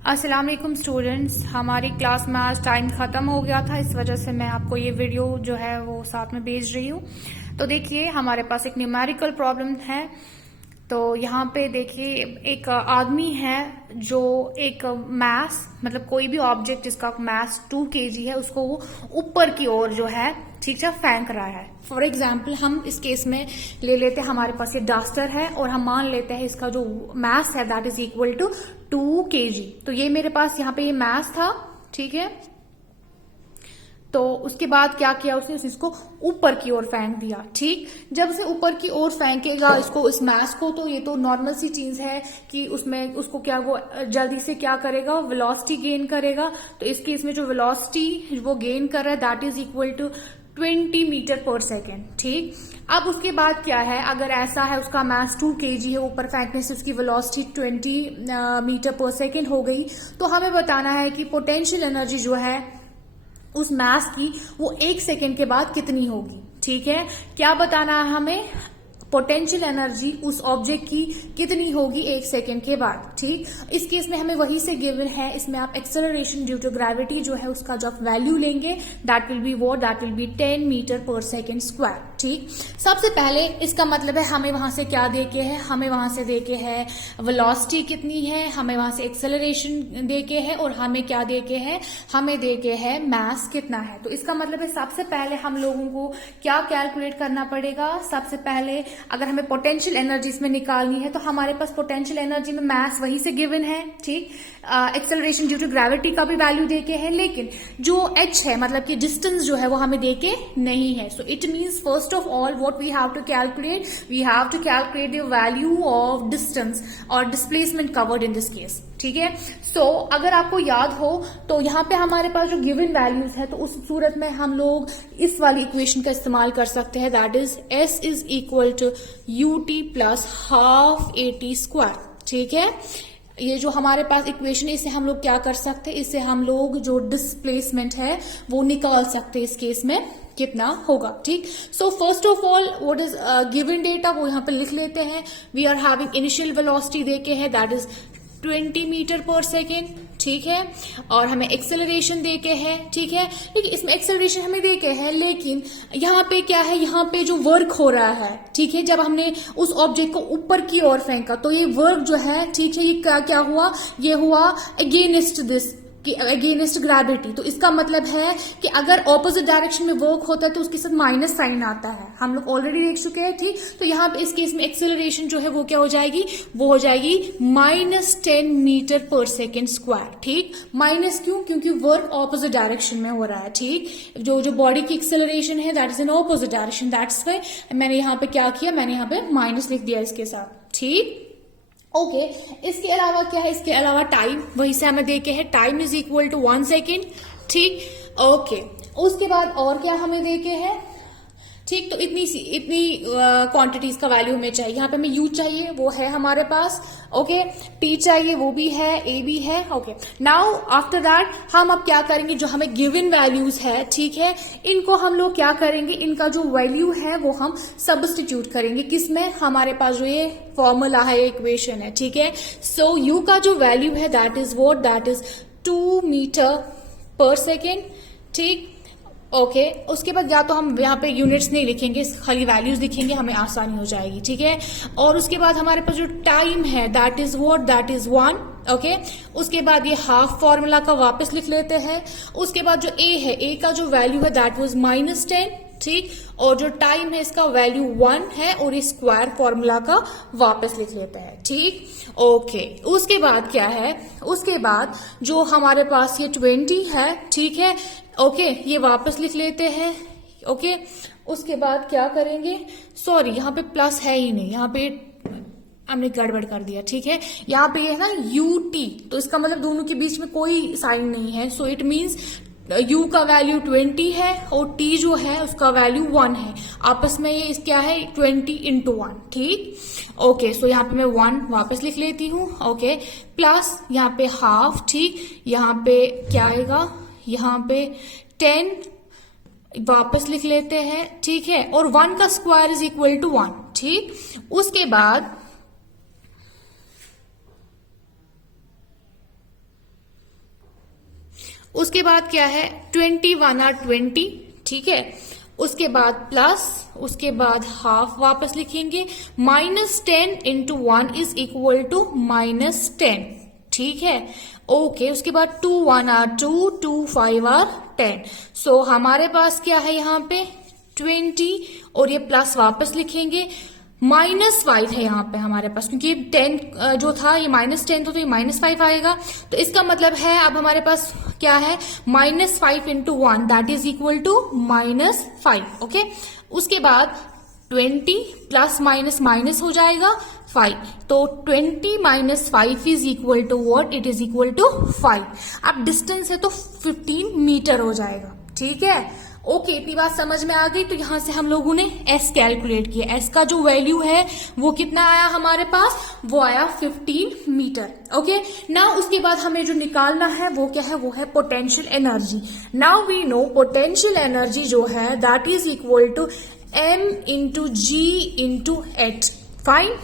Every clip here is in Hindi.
अस्सलाम वालेकुम स्टूडेंट्स, हमारी क्लास में आज टाइम ख़त्म हो गया था। इस वजह से मैं आपको ये वीडियो जो है वो साथ में भेज रही हूँ। तो देखिए, हमारे पास एक न्यूमेरिकल प्रॉब्लम है। तो यहाँ पे देखिए, एक आदमी है जो एक मास मतलब कोई भी ऑब्जेक्ट जिसका मास 2 kg है उसको वो ऊपर की ओर जो है ठीक है फेंक रहा है। फॉर एग्जाम्पल हम इस केस में ले लेते हैं, हमारे पास ये डस्टर है और हम मान लेते हैं इसका जो मास है that is equal to 2 kg। तो ये मेरे पास यहाँ पे ये मास था, ठीक है। तो उसके बाद क्या किया उसने, इसको ऊपर की ओर फेंक दिया। ठीक, जब उसे ऊपर की ओर फेंकेगा इसको, इस मास को, तो ये तो नॉर्मल सी चीज है कि उसमें उसको क्या वो जल्दी से क्या करेगा, वेलोसिटी गेन करेगा। तो इस केस में जो वेलोसिटी वो गेन कर रहा है that is equal to 20 metre per second. ठीक, अब उसके बाद क्या है, अगर ऐसा है उसका मास 2 kg है, ऊपर फेंकने से उसकी वेलोसिटी 20 मीटर पर सेकेंड हो गई, तो हमें बताना है कि पोटेंशियल एनर्जी जो है उस मास की वो 1 सेकेंड के बाद कितनी होगी। ठीक है, क्या बताना है हमें, पोटेंशियल एनर्जी उस ऑब्जेक्ट की कितनी होगी 1 सेकेंड के बाद। ठीक, इस केस में हमें वही से गिवन है, इसमें आप एक्सेलरेशन ड्यू टू ग्रेविटी जो है उसका जब वैल्यू लेंगे that will be what, that will be 10 metre per second square. ठीक, सबसे पहले इसका मतलब है हमें वहां से क्या देके है, हमें वहां से देके है वेलोसिटी कितनी है, हमें वहां से एक्सेलरेशन देके है और हमें क्या देके है, हमें देके है मास कितना है। तो इसका मतलब है सबसे पहले हम लोगों को क्या कैलकुलेट करना पड़ेगा, सबसे पहले अगर हमें पोटेंशियल एनर्जी इसमें निकालनी है तो हमारे पास पोटेंशियल एनर्जी में मास वहीं से गिवन है। ठीक, एक्सेलरेशन ड्यू टू ग्रेविटी का भी वैल्यू देके है, लेकिन जो h है मतलब कि डिस्टेंस जो है वो हमें देके नहीं है। So it means first of all what we have to calculate, we have to calculate the value of distance और displacement covered in this case. ठीक है, सो अगर आपको याद हो तो यहाँ पे हमारे पास जो गिवन वैल्यूज है, तो उस सूरत में हम लोग इस वाली इक्वेशन का इस्तेमाल कर सकते हैं, that is s is equal to ut plus half at square. ठीक है, ये जो हमारे पास इक्वेशन है इसे हम लोग क्या कर सकते हैं, इससे हम लोग जो डिस्प्लेसमेंट है वो निकाल सकते हैं इस केस में कितना होगा। ठीक, so first of all what is given data वो यहाँ पे लिख लेते हैं। We are having initial velocity देके है that is 20 metre per second. ठीक है, और हमें एक्सेलरेशन देके है। ठीक है, लेकिन इसमें एक्सेलरेशन हमें देके है, लेकिन यहाँ पे क्या है, यहाँ पे जो वर्क हो रहा है, ठीक है, जब हमने उस ऑब्जेक्ट को ऊपर की ओर फेंका तो ये वर्क जो है, ठीक है, ये क्या हुआ, ये हुआ अगेंस्ट दिस कि अगेंस्ट ग्रेविटी। तो इसका मतलब है कि अगर ऑपोजिट डायरेक्शन में वर्क होता है तो उसके साथ माइनस साइन आता है, हम लोग ऑलरेडी देख चुके हैं। ठीक, तो यहाँ पे इस केस में एक्सेलरेशन जो है वो क्या हो जाएगी, वो हो जाएगी -10 मीटर पर सेकेंड स्क्वायर। ठीक, माइनस क्यों, क्योंकि वर्क ऑपोजिट डायरेक्शन में हो रहा है। ठीक, जो बॉडी की एक्सेलरेशन है that is in opposite direction, that's why मैंने यहाँ पे क्या किया, मैंने यहाँ पे माइनस लिख दिया इसके साथ। ठीक, ओके, इसके अलावा क्या है, इसके अलावा टाइम वही से हमें देके है, time is equal to 1 second. ठीक, ओके, उसके बाद और क्या हमें देके है। ठीक, तो इतनी क्वांटिटीज का वैल्यू हमें चाहिए। यहाँ पे हमें U चाहिए, वो है हमारे पास। ओके, T चाहिए, वो भी है, A भी है। ओके, नाउ आफ्टर दैट हम अब क्या करेंगे, जो हमें गिवन वैल्यूज है, ठीक है, इनको हम लोग क्या करेंगे, इनका जो वैल्यू है वो हम सब्स्टिट्यूट करेंगे किसमें, हमारे पास जो ये फॉर्मूला है, इक्वेशन है। ठीक है, सो U का जो वैल्यू है that is what, that is 2 metre per second. ठीक, ओके, उसके बाद या तो हम यहाँ पे यूनिट्स नहीं लिखेंगे, खाली वैल्यूज लिखेंगे, हमें आसानी हो जाएगी। ठीक है, और उसके बाद हमारे पास जो टाइम है that is what, that is 1। Okay, उसके बाद ये हाफ फॉर्मूला का वापस लिख लेते हैं। उसके बाद जो ए है, ए का जो वैल्यू है दैट वाज -10। ठीक, और जो टाइम है इसका वैल्यू 1 है, और इस स्क्वायर फॉर्मूला का वापस लिख लेते हैं। ठीक, ओके, उसके बाद क्या है, उसके बाद जो हमारे पास ये 20 है, ठीक है, ओके, ये वापस लिख लेते हैं। ओके, उसके बाद क्या करेंगे, सॉरी यहाँ पे प्लस है ही नहीं, यहाँ पे हमने गड़बड़ कर दिया। ठीक है, यहाँ पे ये है ना UT, तो इसका मतलब दोनों के बीच में कोई साइन नहीं है। सो इट मीन्स U का वैल्यू 20 है और T जो है उसका वैल्यू 1 है, आपस में ये क्या है 20 into 1। ठीक, ओके, सो यहाँ पे मैं 1 वापस लिख लेती हूँ। ओके, प्लस यहाँ पे हाफ। ठीक, यहाँ पे क्या आएगा, यहाँ पे 10 वापस लिख लेते हैं। ठीक है, और 1 का स्क्वायर इज इक्वल टू 1। ठीक, उसके बाद उसके बाद क्या है 21 आर 20, ठीक है। उसके बाद प्लस, उसके बाद हाफ वापस लिखेंगे। -10 इंटू 1 इज इक्वल टू -10, ठीक है। ओके, उसके बाद 2 1 आर 2, 2 5 आर 10। सो हमारे पास क्या है यहाँ पे 20 और ये प्लस वापस लिखेंगे। -5 है यहाँ पे हमारे पास, क्योंकि 10 जो था ये -10 था तो ये -5 आएगा। तो इसका मतलब है अब हमारे पास क्या है -5 into 1 that is equal to -5, okay. उसके बाद 20 प्लस माइनस माइनस हो जाएगा 5, तो 20 minus 5 is equal to what, it is equal to 5। अब डिस्टेंस है तो 15 मीटर हो जाएगा, ठीक है। ओके, इतनी बात समझ में आ गई। तो यहां से हम लोगों ने एस कैलकुलेट किया। एस का जो वैल्यू है वो कितना आया हमारे पास, वो आया 15 मीटर, ओके। नाउ उसके बाद हमें जो निकालना है वो क्या है, वो है potential energy. Now we know potential energy जो है that is equal to m into g into h, fine.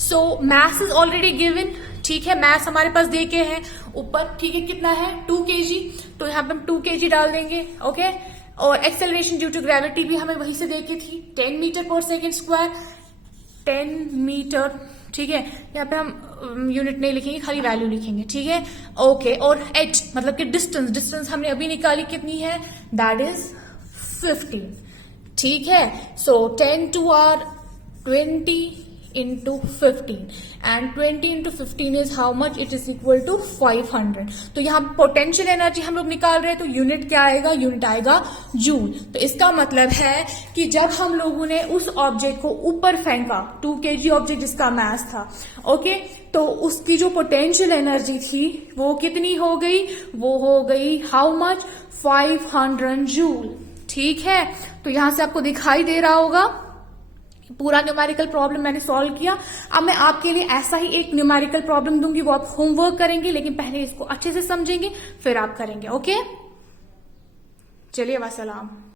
So math is already given, ठीक है। मैथ हमारे पास दे के है ऊपर, ठीक है। कितना है 2 kg, तो यहाँ पे हम 2 kg डाल देंगे, ओके। और एक्सेलरेशन ड्यू टू ग्रेविटी भी हमें वहीं से देखी थी 10 metre per second square, 10 metre, ठीक है। यहाँ पे हम यूनिट नहीं लिखेंगे, खाली वैल्यू लिखेंगे, ठीक है, ओके। और h मतलब कि डिस्टेंस हमने अभी निकाली, कितनी है, दैट इज 15, ठीक है। सो 10 to are 20 into 15 and 20 into 15 is how much, it is equal to 500। तो यहाँ पोटेंशियल एनर्जी हम लोग निकाल रहे हैं, तो यूनिट क्या आएगा, यूनिट आएगा जूल। तो इसका मतलब है कि जब हम लोगों ने उस ऑब्जेक्ट को ऊपर फेंका, 2 kg ऑब्जेक्ट जिसका मास था, ओके, तो उसकी जो पोटेंशियल एनर्जी थी वो कितनी हो गई, वो हो गई हाउ मच, 500 जूल, ठीक है। तो यहां से आपको दिखाई दे रहा होगा पूरा न्यूमेरिकल प्रॉब्लम मैंने सॉल्व किया। अब मैं आपके लिए ऐसा ही एक न्यूमेरिकल प्रॉब्लम दूंगी, वो आप होमवर्क करेंगे, लेकिन पहले इसको अच्छे से समझेंगे फिर आप करेंगे, ओके। चलिए, वसलाम।